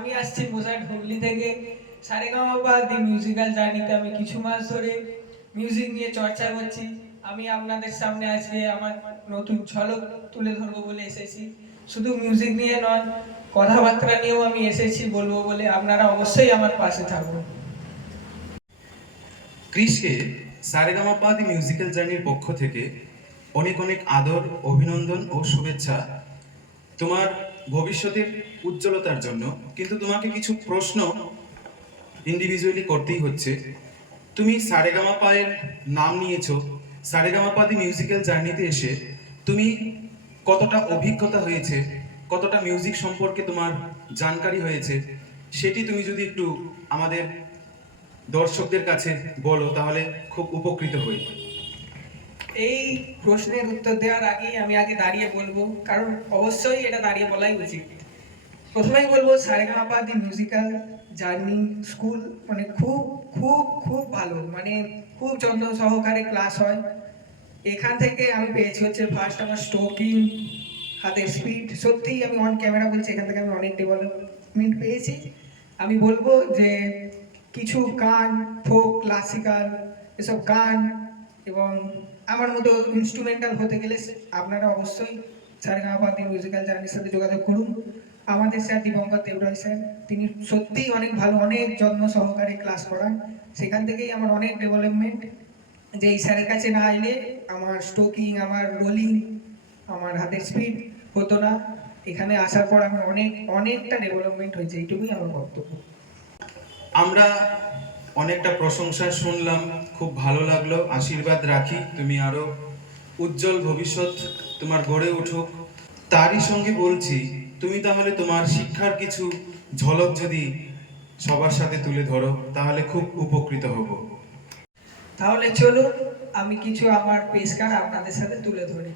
আমি আসছি মোসাট হুগলি থেকে। সারেগামাপা দি মিউজিক্যাল জার্নিতে আমি কিছু মাস ধরে মিউজিক নিয়ে চর্চা করছি। আমি আপনাদের সামনে আজকে আমার নতুন ঝলক তুলে ধরবো বলে এসেছি। শুধু মিউজিক নিয়ে নয়, কথাবার্তা নিয়েও আমি এসেছি বলবো বলে। আপনারা অবশ্যই আমার পাশে থাকুন। ক্রিশকে সারেগামাপা দি মিউজিক্যাল জার্নির পক্ষ থেকে অনেক অনেক আদর, অভিনন্দন ও শুভেচ্ছা তোমার ভবিষ্যতের উজ্জ্বলতার জন্য। কিন্তু তোমাকে কিছু প্রশ্ন ইন্ডিভিজুয়ালি করতেই হচ্ছে। তুমি সারেগামাপা এর নাম নিয়েছো, সারেগামাপা দি মিউজিক্যাল জার্নিতে এসে তুমি কতটা অভিজ্ঞতা হয়েছে, কতটা মিউজিক সম্পর্কে তোমার জানকারি হয়েছে, সেটি তুমি যদি একটু আমাদের দর্শকদের কাছে বলো তাহলে খুব উপকৃত হই। এই প্রশ্নের উত্তর দেওয়ার আগেই আমি আগে দাঁড়িয়ে বলবো, কারণ অবশ্যই এটা দাঁড়িয়ে বলাই উচিত। প্রথমেই বলবো সারেগামাপা দি মিউজিক্যাল জার্নি স্কুল মানে খুব খুব খুব ভালো, মানে খুব যত্ন সহকারে ক্লাস হয়। এখান থেকে আমি পেয়েছি হচ্ছে ফার্স্ট আমার স্ট্রোকিং, হাতের স্পিড। সত্যিই আমি অন ক্যামেরা বলছি, এখান থেকে আমি অনেক ডেভেলপমেন্ট পেয়েছি। আমি বলবো যে কিছু গান, ফোক, ক্লাসিক্যাল, এসব গান এবং আমার মতো ইনস্ট্রুমেন্টাল হতে গেলে আপনারা অবশ্যই সারেগামাপা দি মিউজিক্যাল জার্নির সাথে যোগাযোগ করুন। আমাদের স্যার দিবঙ্কর দেবরায় স্যার, তিনি সত্যিই অনেক ভালো, অনেক যত্ন সহকারে ক্লাস করান। সেখান থেকেই আমার অনেক ডেভেলপমেন্ট। যে এই স্যারের কাছে না এলে আমার স্ট্রোকিং, আমার রোলিং, আমার হাতের স্পিড হতো না। এখানে আসার পর আমি অনেকটা ডেভেলপমেন্ট হয়েছে, এইটুকুই আমার বক্তব্য। আমরা অনেকটা প্রশংসা শুনলাম, খুব ভালো লাগলো। আশীর্বাদ রাখি তুমি আরো উজ্জ্বল ভবিষ্যৎ তোমার গড়ে উঠুক। তারই সঙ্গে বলছি, তুমি তাহলে তোমার শিক্ষার কিছু ঝলক যদি সবার সাথে তুলে ধরো তাহলে খুব উপকৃত হব। তাহলে চলুন আমি কিছু আমার পেশকার আপনাদের সাথে তুলে ধরি।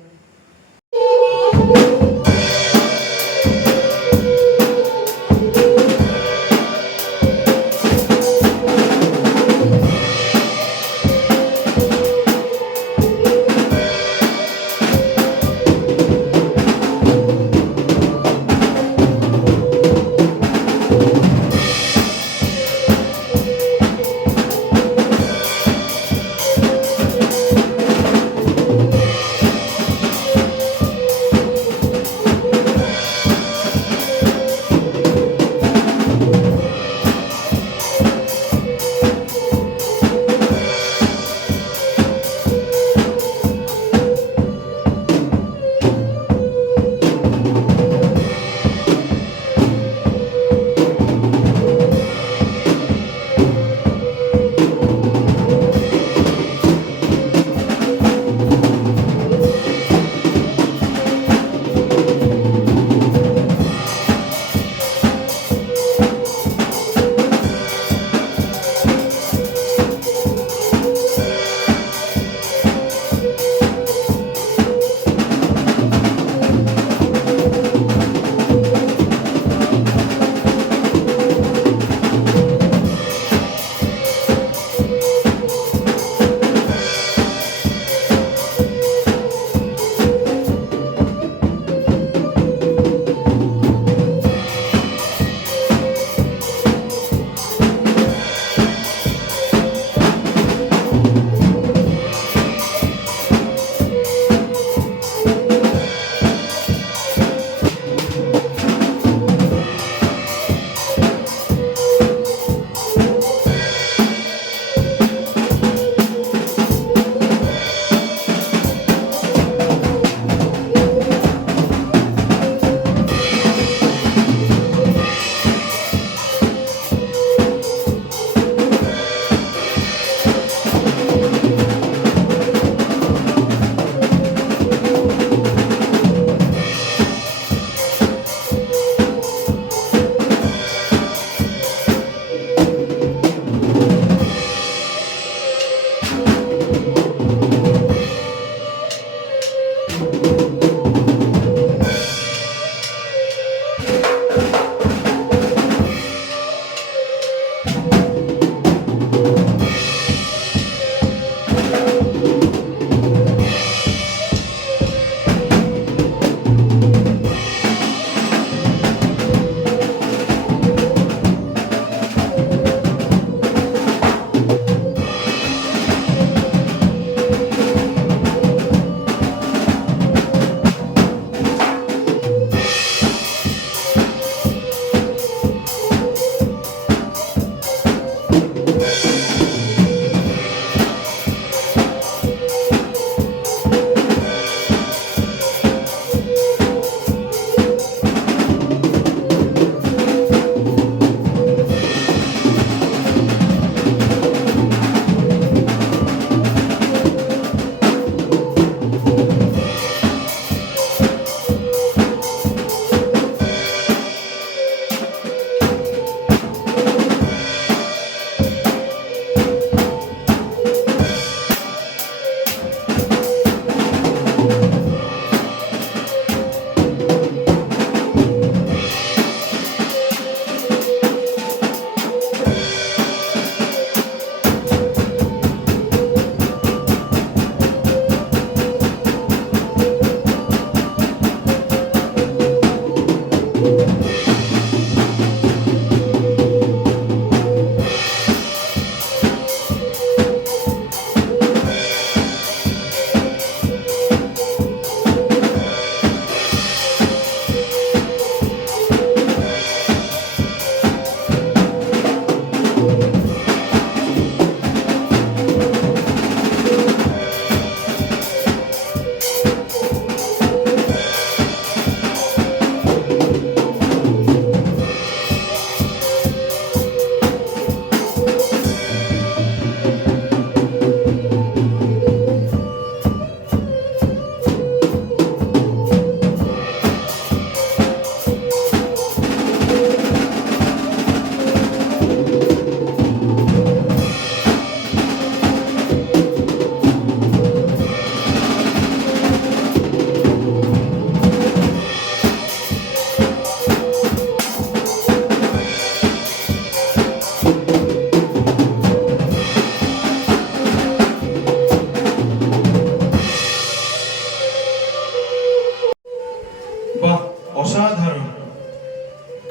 বাহ, অসাধারণ।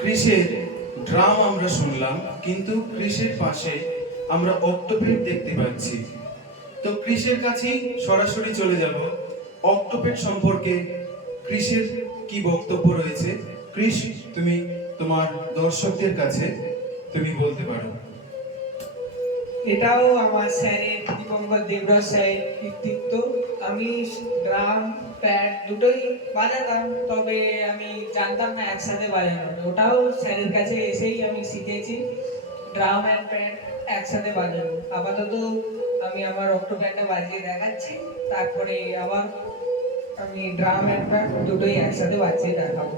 ক্রিসের ড্রাম আমরা শুনলাম, কিন্তু ক্রিসের পাশে আমরা অক্টোপেড দেখতে পাচ্ছি। তো ক্রিসের কাছেই সরাসরি চলে যাব। অক্টোপেড সম্পর্কে ক্রিসের কি বক্তব্য রয়েছে, ক্রিস তুমি তোমার দর্শকদের কাছে তুমি বলতে পারো। এটাও আমার স্যারের দীপঙ্কর দেবরাজ স্যারের কৃতিত্ব। আমি ড্রাম প্যাড দুটোই বাজাতাম, তবে আমি জানতাম না একসাথে বাজানো। ওটাও স্যারের কাছে এসেই আমি শিখেছি ড্রাম অ্যান্ড প্যাড একসাথে বাজানো। আপাতত আমি আমার অক্টোপ্যাডটা বাজিয়ে দেখাচ্ছি, তারপরে আবার আমি ড্রাম অ্যান্ড প্যাড দুটোই একসাথে বাজিয়ে দেখাবো।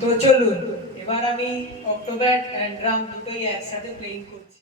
তো চলুন, এবার আমি অক্টোপ্যাড অ্যান্ড ড্রাম দুটোই একসাথে প্লেইং করছি।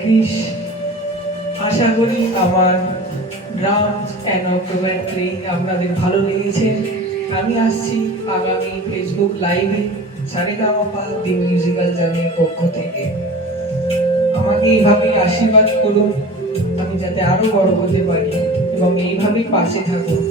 ক্রিস। আশা করি আমার ড্রামস অ্যান্ড কমেন্ট্রি আপনাদের ভালো লেগেছে। আমি আসছি আগামী ফেসবুক লাইভে সারেগামাপা দি মিউজিক্যাল জার্নির পক্ষ থেকে। আমাকে এইভাবেই আশীর্বাদ করুন, আমি যাতে আরো বড় হতে পারি এবং এইভাবেই পাশে থাকুন।